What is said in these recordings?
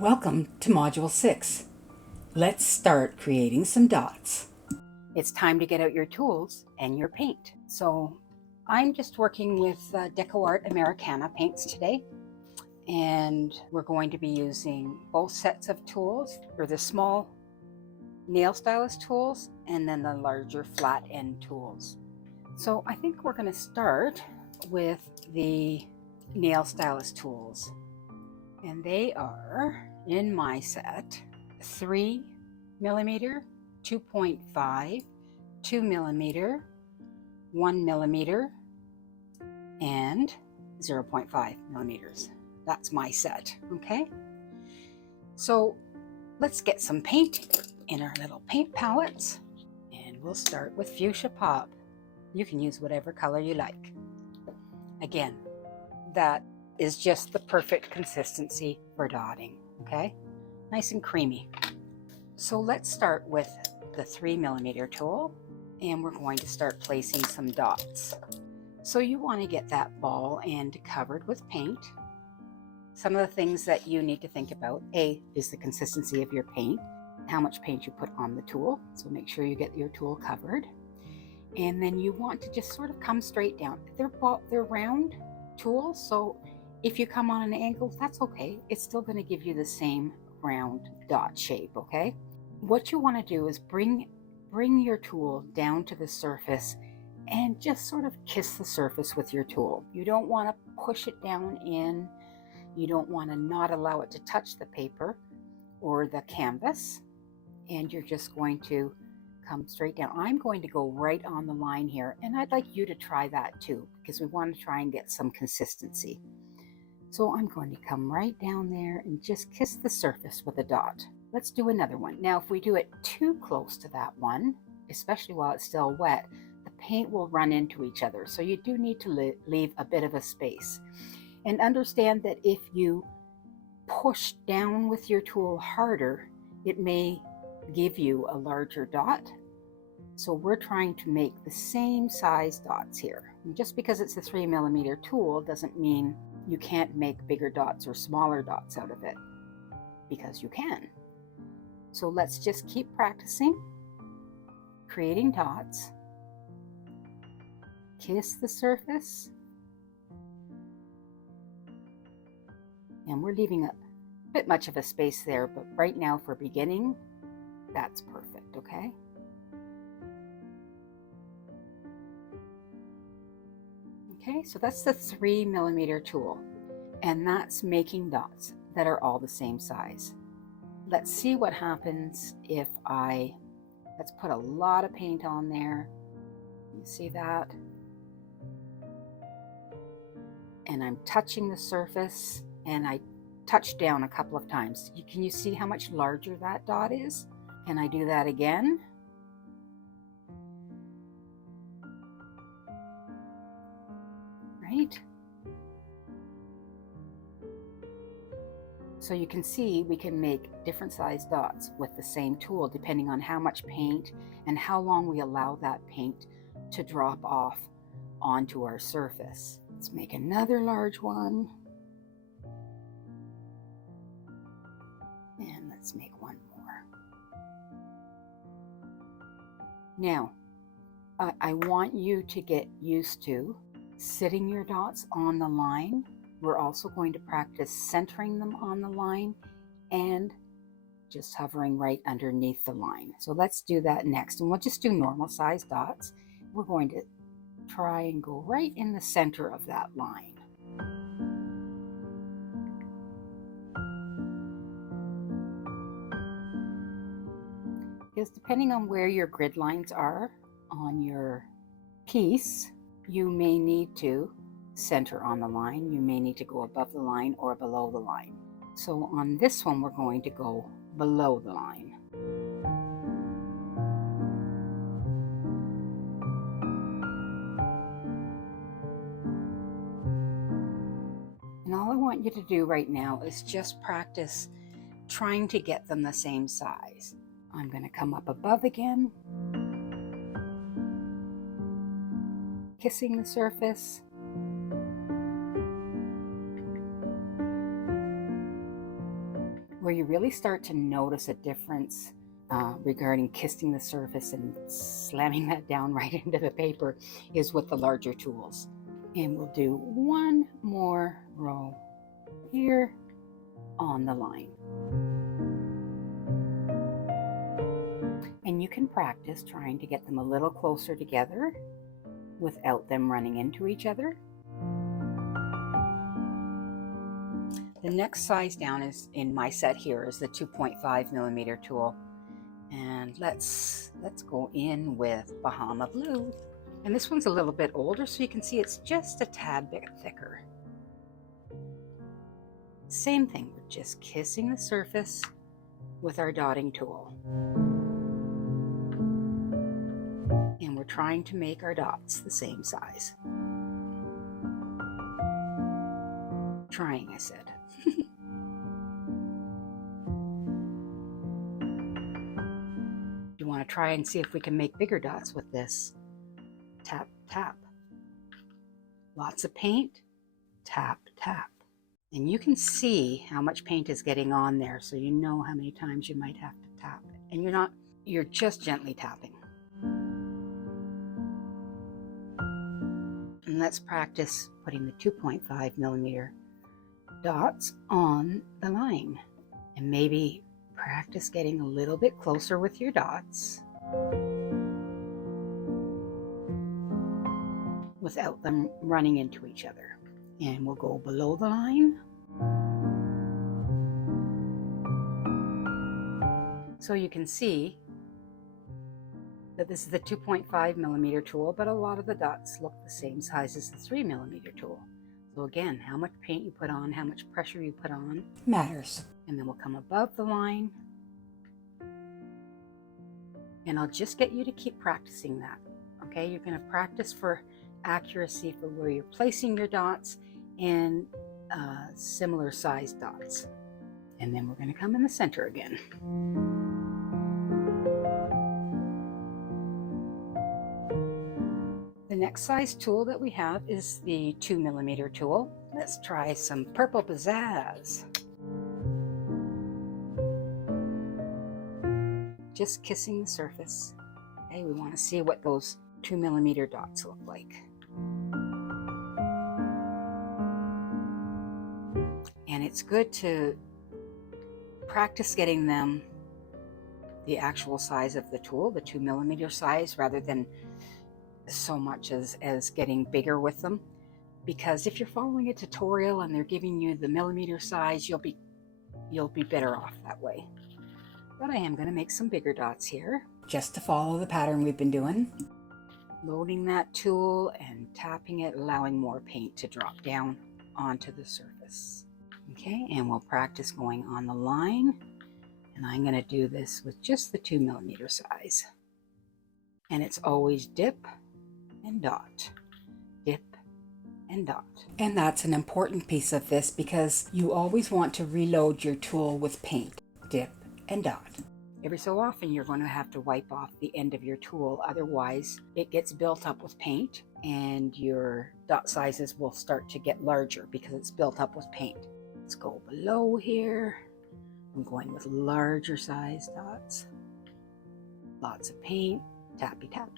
Welcome to Module 6. Let's start creating some dots. It's time to get out your tools and your paint. So I'm just working with DecoArt Americana paints today, and we're going to be using both sets of tools. For the small nail stylus tools and then the larger flat end tools. So I think we're going to start with the nail stylus tools, and they are in my set 3 millimeter, 2.5, 2 millimeter, 1 millimeter, and 0.5 millimeters. That's my set. Okay, so let's get some paint in our little paint palettes, and we'll start with Fuchsia Pop. You can use whatever color you like. Again, that is just the perfect consistency for dotting. Okay, nice and creamy. So let's start with the 3 millimeter tool, and we're going to start placing some dots. So you want to get that ball end covered with paint. Some of the things that you need to think about, A, is the consistency of your paint, how much paint you put on the tool. So make sure you get your tool covered. And then you want to just sort of come straight down. They're round tools, so if you come on an angle, that's okay. It's still going to give you the same round dot shape, okay? What you want to do is bring your tool down to the surface and just sort of kiss the surface with your tool. You don't want to push it down in. You don't want to not allow it to touch the paper or the canvas. And you're just going to come straight down. I'm going to go right on the line here, and I'd like you to try that too, because we want to try and get some consistency. So I'm going to come right down there and just kiss the surface with a dot. Let's do another one. Now, if we do it too close to that one, especially while it's still wet, the paint will run into each other. So you do need to leave a bit of a space. And understand that if you push down with your tool harder, it may give you a larger dot. So we're trying to make the same size dots here. And just because it's a 3 millimeter tool doesn't mean you can't make bigger dots or smaller dots out of it, because you can. So let's just keep practicing creating dots. Kiss the surface. And we're leaving a bit much of a space there, but right now for beginning, that's perfect, okay? Okay, so that's the 3 millimeter tool, and that's making dots that are all the same size. Let's see what happens if let's put a lot of paint on there. You see that? And I'm touching the surface, and I touch down a couple of times. Can you see how much larger that dot is? Can I do that again? Right? So you can see we can make different size dots with the same tool depending on how much paint and how long we allow that paint to drop off onto our surface. Let's make another large one. And let's make one more. Now, I want you to get used to sitting your dots on the line. We're also going to practice centering them on the line and just hovering right underneath the line. So let's do that next, and we'll just do normal size dots. We're going to try and go right in the center of that line. Because depending on where your grid lines are on your piece, you may need to center on the line. You may need to go above the line or below the line. So on this one, we're going to go below the line. And all I want you to do right now is just practice trying to get them the same size. I'm going to come up above again, kissing the surface. Where you really start to notice a difference regarding kissing the surface and slamming that down right into the paper is with the larger tools. And we'll do one more row here on the line. And you can practice trying to get them a little closer together without them running into each other. The next size down is in my set here is the 2.5 millimeter tool. And let's go in with Bahama Blue. And this one's a little bit older, so you can see it's just a tad bit thicker. Same thing, we're just kissing the surface with our dotting tool. And we're trying to make our dots the same size. Trying, I said. You want to try and see if we can make bigger dots with this. Tap, tap. Lots of paint. Tap, tap. And you can see how much paint is getting on there, so you know how many times you might have to tap it. And you're just gently tapping. And let's practice putting the 2.5 millimeter dots on the line. And maybe practice getting a little bit closer with your dots without them running into each other. And we'll go below the line. So you can see that this is the 2.5 millimeter tool, but a lot of the dots look the same size as the 3 millimeter tool. So again, how much paint you put on, how much pressure you put on matters. And then we'll come above the line. And I'll just get you to keep practicing that. Okay, you're going to practice for accuracy for where you're placing your dots and similar sized dots. And then we're going to come in the center again. The next size tool that we have is the 2 millimeter tool. Let's try some purple pizzazz. Just kissing the surface. Okay, we want to see what those 2 millimeter dots look like. And it's good to practice getting them the actual size of the tool, the 2 millimeter size, rather than so much as getting bigger with them. Because if you're following a tutorial and they're giving you the millimeter size, you'll be better off that way. But I am going to make some bigger dots here, just to follow the pattern we've been doing. Loading that tool and tapping it, allowing more paint to drop down onto the surface. Okay, and we'll practice going on the line. And I'm going to do this with just the 2 millimeter size. And it's always dip and dot, dip and dot. And that's an important piece of this because you always want to reload your tool with paint, dip and dot. Every so often you're going to have to wipe off the end of your tool, otherwise it gets built up with paint and your dot sizes will start to get larger because it's built up with paint. Let's go below here. I'm going with larger size dots. Lots of paint, tappy tap.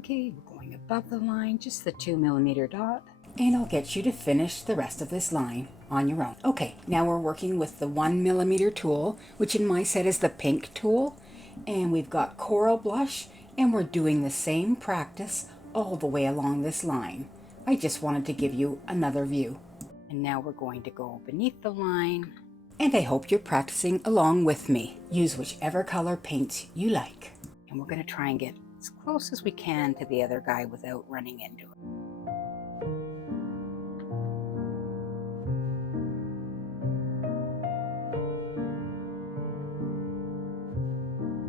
Okay, we're going above the line, just the 2 millimeter dot. And I'll get you to finish the rest of this line on your own. Okay, now we're working with the 1 millimeter tool, which in my set is the pink tool. And we've got coral blush, and we're doing the same practice all the way along this line. I just wanted to give you another view. And now we're going to go beneath the line. And I hope you're practicing along with me. Use whichever color paints you like. And we're going to try and get as close as we can to the other guy without running into it.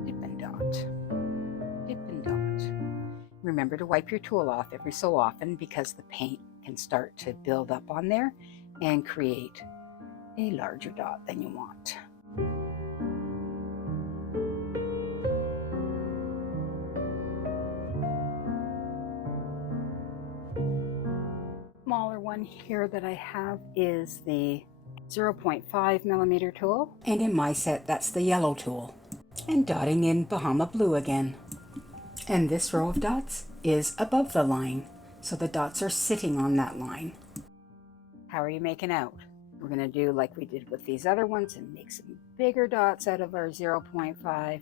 Dip and dot. Dip and dot. Remember to wipe your tool off every so often because the paint can start to build up on there and create a larger dot than you want. Smaller one. one here that I have is the 0.5 millimeter tool. And in my set, that's the yellow tool. And dotting in Bahama blue again. And this row of dots is above the line. So the dots are sitting on that line. How are you making out? We're going to do like we did with these other ones and make some bigger dots out of our 0.5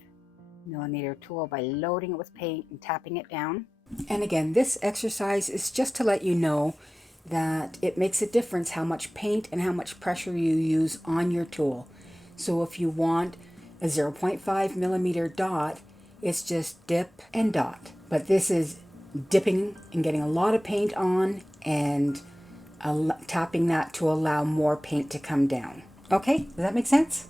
millimeter tool by loading it with paint and tapping it down. And again, this exercise is just to let you know that it makes a difference how much paint and how much pressure you use on your tool. So if you want a 0.5 millimeter dot, it's just dip and dot. But this is dipping and getting a lot of paint on and tapping that to allow more paint to come down. Okay, does that make sense?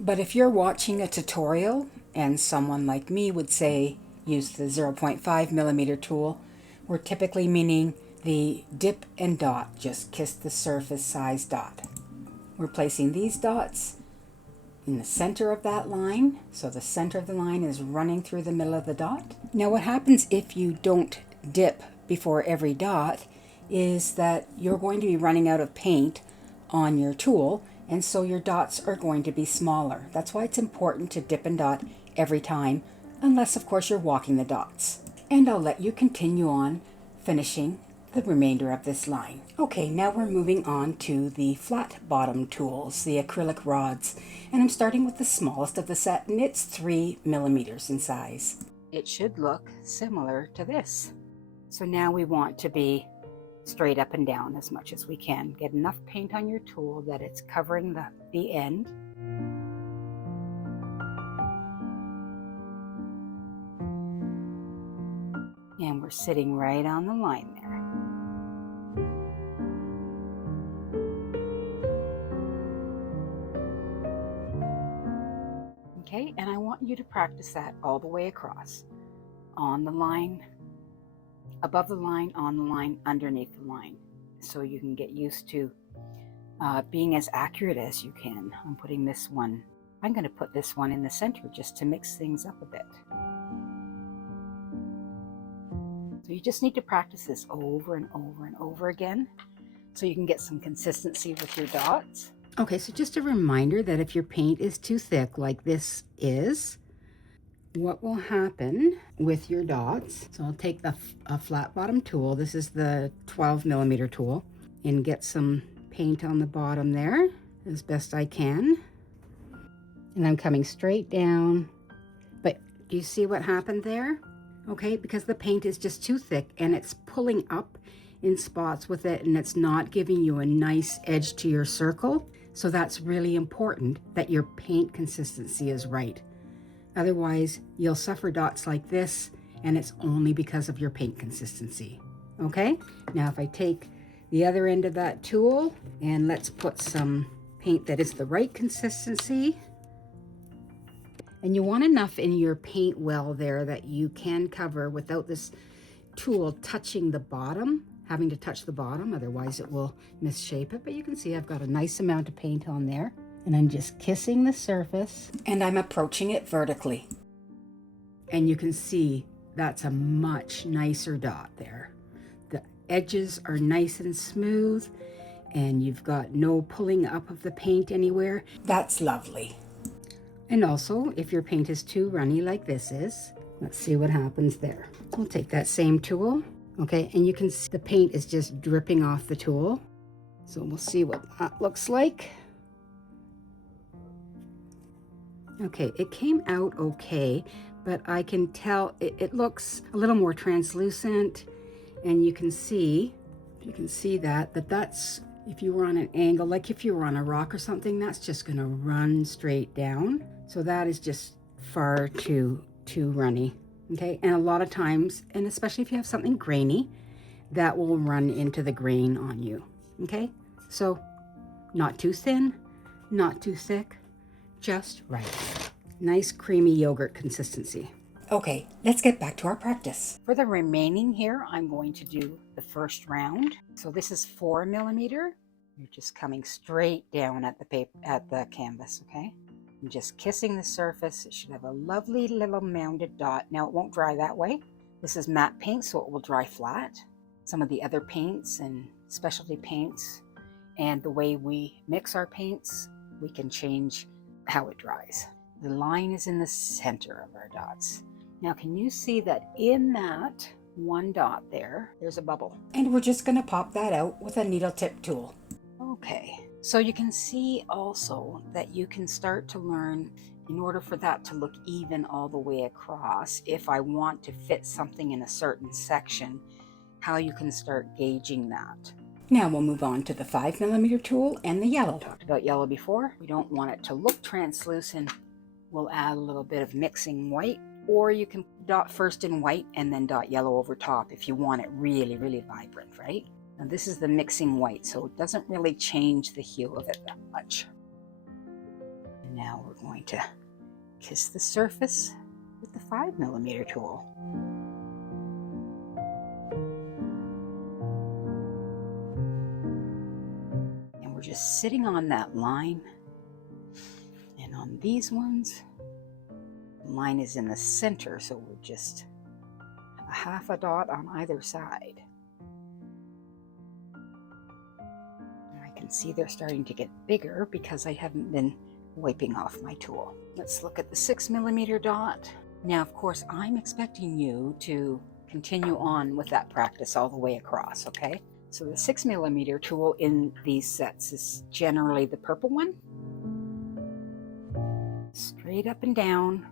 But if you're watching a tutorial and someone like me would say use the 0.5 millimeter tool, we're typically meaning the dip and dot, just kiss the surface size dot. We're placing these dots in the center of that line, so the center of the line is running through the middle of the dot. Now what happens if you don't dip before every dot is that you're going to be running out of paint on your tool, and so your dots are going to be smaller. That's why it's important to dip and dot every time, unless of course you're walking the dots. And I'll let you continue on finishing the remainder of this line. Okay, now we're moving on to the flat bottom tools, the acrylic rods, and I'm starting with the smallest of the set, and it's 3 millimeters in size. It should look similar to this. So now we want to be straight up and down as much as we can. Get enough paint on your tool that it's covering the end. And we're sitting right on the line there. Okay, and I want you to practice that all the way across. On the line, above the line, on the line, underneath the line. So you can get used to being as accurate as you can. I'm putting this one, I'm going to put this one in the center just to mix things up a bit. So you just need to practice this over and over and over again so you can get some consistency with your dots. Okay, so just a reminder that if your paint is too thick like this is, what will happen with your dots, so I'll take a flat bottom tool, this is the 12 millimeter tool, and get some paint on the bottom there as best I can. And I'm coming straight down, but do you see what happened there? Okay, because the paint is just too thick and it's pulling up in spots with it and it's not giving you a nice edge to your circle. So that's really important that your paint consistency is right. Otherwise, you'll suffer dots like this, and it's only because of your paint consistency. Okay? Now, if I take the other end of that tool, and let's put some paint that is the right consistency. And you want enough in your paint well there that you can cover without this tool touching the bottom, having to touch the bottom, otherwise it will misshape it. But you can see I've got a nice amount of paint on there. And I'm just kissing the surface and I'm approaching it vertically. And you can see that's a much nicer dot there. The edges are nice and smooth and you've got no pulling up of the paint anywhere. That's lovely. And also, if your paint is too runny like this is, let's see what happens there. We'll take that same tool, okay, and you can see the paint is just dripping off the tool. So we'll see what that looks like. Okay, it came out okay, but I can tell it looks a little more translucent, and you can see that's, if you were on an angle, like if you were on a rock or something, that's just gonna run straight down. So that is just far too runny, okay? And a lot of times, and especially if you have something grainy, that will run into the grain on you, okay? So not too thin, not too thick, just right. Nice creamy yogurt consistency. Okay, let's get back to our practice. For the remaining here, I'm going to do the first round. So this is 4 millimeter. You're just coming straight down at the paper, at the canvas, okay? I'm just kissing the surface. It should have a lovely little mounded dot. Now it won't dry that way. This is matte paint, so it will dry flat. Some of the other paints and specialty paints and the way we mix our paints, we can change how it dries. The line is in the center of our dots. Now, can you see that in that one dot there's a bubble? And we're just gonna pop that out with a needle tip tool. Okay, so you can see also that you can start to learn, in order for that to look even all the way across, if I want to fit something in a certain section, how you can start gauging that. Now we'll move on to the 5mm tool and the yellow. I talked about yellow before. We don't want it to look translucent. We'll add a little bit of mixing white, or you can dot first in white and then dot yellow over top if you want it really, really vibrant, right? Now this is the mixing white, so it doesn't really change the hue of it that much. And now we're going to kiss the surface with the 5mm tool. And we're just sitting on that line. And on these ones, the line is in the center, so we're just a half a dot on either side. And I can see they're starting to get bigger because I haven't been wiping off my tool. Let's look at the 6mm dot. Now, of course, I'm expecting you to continue on with that practice all the way across, okay? So the 6mm tool in these sets is generally the purple one. Straight up and down.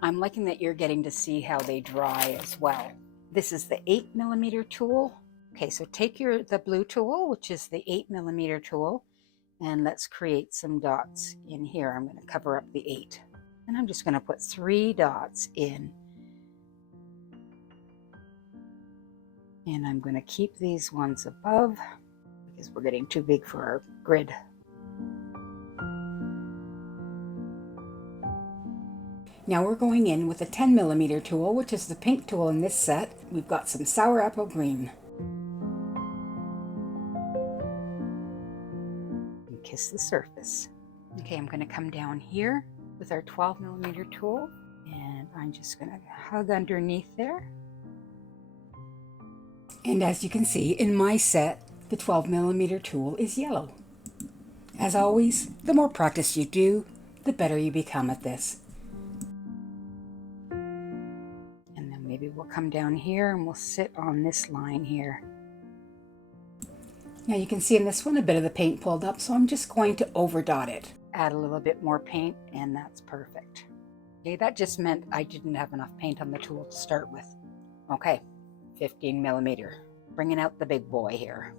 I'm liking that you're getting to see how they dry as well. This is the 8mm tool. Okay, so take the blue tool, which is the 8mm tool, and let's create some dots in here. I'm going to cover up the 8. And I'm just going to put 3 dots in. And I'm going to keep these ones above because we're getting too big for our grid. Now we're going in with a 10mm tool, which is the pink tool in this set. We've got some sour apple green. And kiss the surface. Okay, I'm going to come down here with our 12mm tool, and I'm just going to hug underneath there. And as you can see, in my set, the 12mm tool is yellow. As always, the more practice you do, the better you become at this. And then maybe we'll come down here and we'll sit on this line here. Now you can see in this one a bit of the paint pulled up, so I'm just going to overdot it. Add a little bit more paint, and that's perfect. Okay, that just meant I didn't have enough paint on the tool to start with. Okay. 15mm, bringing out the big boy here.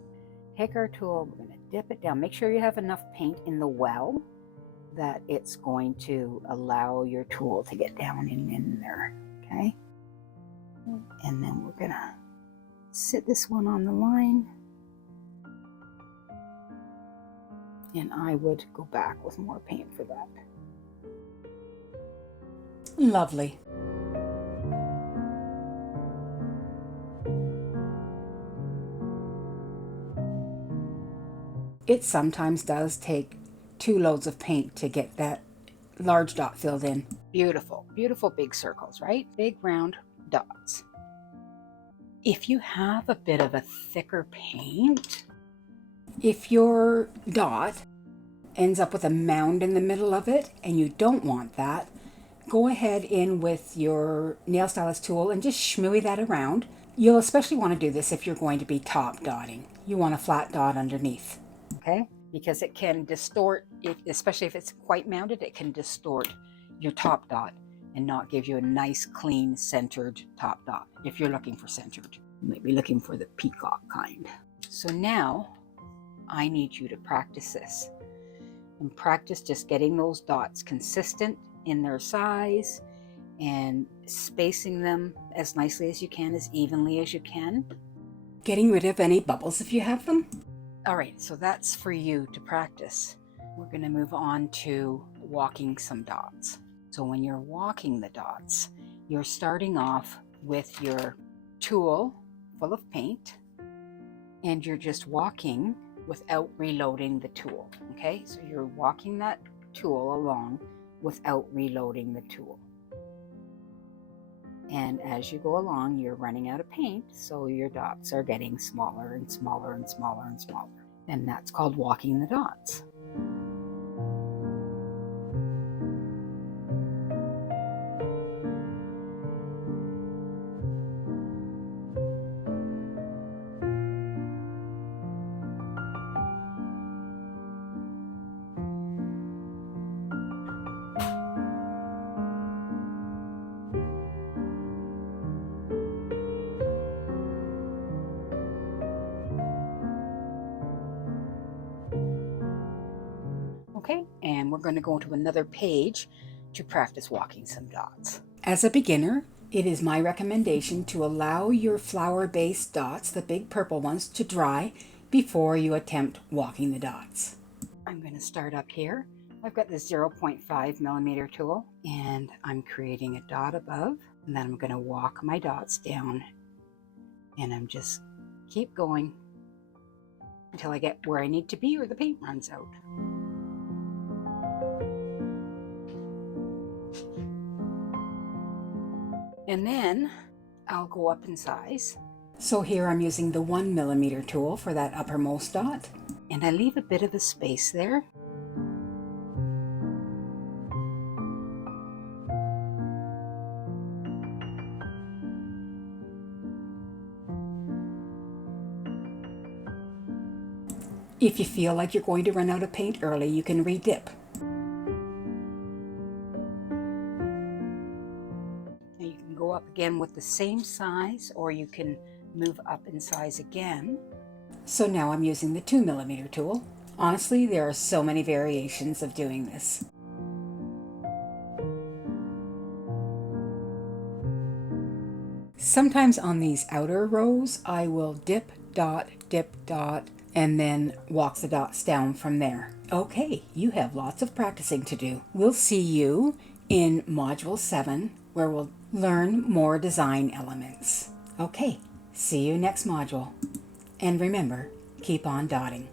Take our tool, we're going to dip it down. Make sure you have enough paint in the well that it's going to allow your tool to get down in there, okay? And then we're going to sit this one on the line. And I would go back with more paint for that. Lovely. It sometimes does take 2 loads of paint to get that large dot filled in. Beautiful, beautiful big circles, right? Big round dots. If you have a bit of a thicker paint, if your dot ends up with a mound in the middle of it and you don't want that, go ahead in with your nail stylus tool and just shmooey that around. You'll especially want to do this if you're going to be top dotting. You want a flat dot underneath. Okay, because it can distort, especially if it's quite mounded, it can distort your top dot and not give you a nice, clean, centered top dot. If you're looking for centered, you might be looking for the peacock kind. So now I need you to practice this and practice just getting those dots consistent in their size and spacing them as nicely as you can, as evenly as you can. Getting rid of any bubbles if you have them. All right, so that's for you to practice. We're going to move on to walking some dots. So when you're walking the dots, you're starting off with your tool full of paint, and you're just walking without reloading the tool, okay? So you're walking that tool along without reloading the tool. And as you go along, you're running out of paint, so your dots are getting smaller and smaller and smaller and smaller. And that's called walking the dots. Okay, and we're going to go to another page to practice walking some dots. As a beginner, it is my recommendation to allow your flower-based dots, the big purple ones, to dry before you attempt walking the dots. I'm going to start up here. I've got this 0.5 millimeter tool, and I'm creating a dot above, and then I'm going to walk my dots down, and I'm just keep going until I get where I need to be or the paint runs out. And then I'll go up in size. So here I'm using the 1 millimeter tool for that uppermost dot, and I leave a bit of a space there. If you feel like you're going to run out of paint early, you can re-dip. Now you can go up again with the same size, or you can move up in size again. So now I'm using the 2 millimeter tool. Honestly, there are so many variations of doing this. Sometimes on these outer rows, I will dip, dot, and then walk the dots down from there. Okay, you have lots of practicing to do. We'll see you in Module 7, where we'll learn more design elements. Okay, see you next module. And remember, keep on dotting.